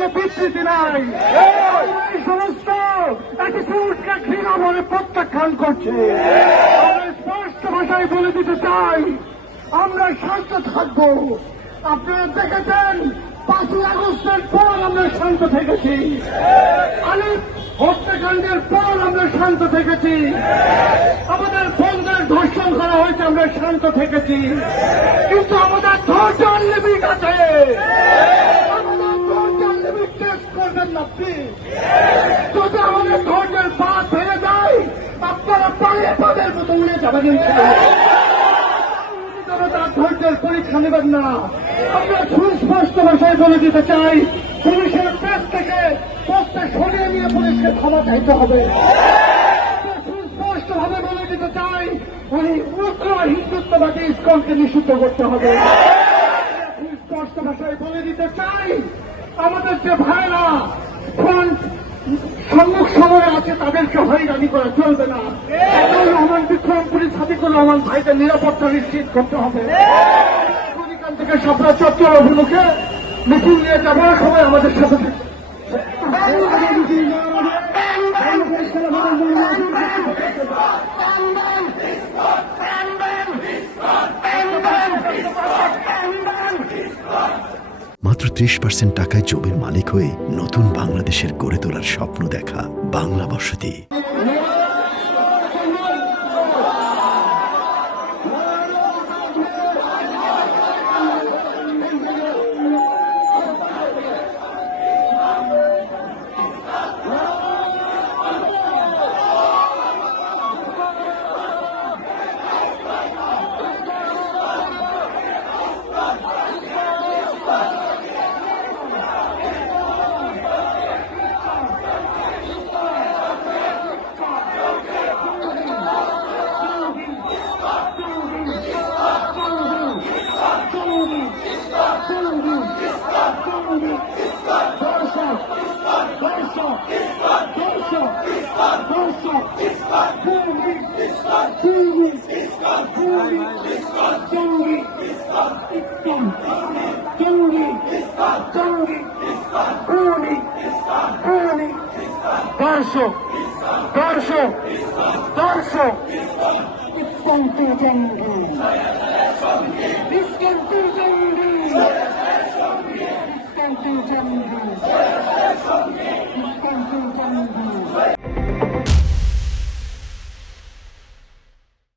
কোনো বিবৃতি নাই। এই সমস্ত অ্যাটিটিউডকে ঘৃণা বলে প্রত্যাখ্যান করছে। আমরা স্পষ্ট ভাষায় বলে দিতে চাই, আমরা শান্ত থাকবো। আপনারা দেখেছেন 5ই আগস্টের পর আমরা শান্ত থেকেছি, আলিফ হত্যাকাণ্ডের পর আমরা শান্ত থেকেছি, আমাদের বন্ধের ধর্ষণ করা হয়েছে, আমরা শান্ত থেকেছি। কিন্তু আমাদের ধৈর্যের লিমিট আছে। আমাদের ধৈর্যের লিমিট টেস্ট করবেন না প্লিজ। যদি আমাদের ধৈর্যের পা ভেঙে যায়, আপনারা পায়ে পাদের মতো উড়ে যাবেন। তার ধৈর্যের পরীক্ষা নেবেন না। আমরা সুস্পষ্ট ভাষায় বলে দিতে চাই, পুলিশের প্রেস থেকে পোস্টে সরিয়ে নিয়ে পুলিশকে ক্ষমা চাইতে হবে। সুস্পষ্ট ভাবে বলে দিতে চাই, ওই উগ্র হিন্দুত্ববাদী ইসকনকে নিষিদ্ধ করতে হবে। সুস্পষ্ট ভাষায় বলে দিতে চাই, আমাদের যে ভাইরা ফ্রন্ট সম্মুখ সমরে আছে তাদেরকে হয়রানি করা চলবে না। রহমান বিক্রমপুরী সাদিকুর রহমান ভাইদের নিরাপত্তা নিশ্চিত করতে হবে। এখান থেকে সাপড়া চত্বর অভিমুখে মিছিল নিয়ে যাবার সময় আমাদের সাথে মাত্র 30% টাকায় জমির মালিক হয়ে নতুন বাংলাদেশের গড়ে তোলার স্বপ্ন দেখা বাংলা বসতি। দর্শক দর্শক দর্শক ইসকনকে জঙ্গি, ইসকনকে জঙ্গি, ইসকনকে জঙ্গি।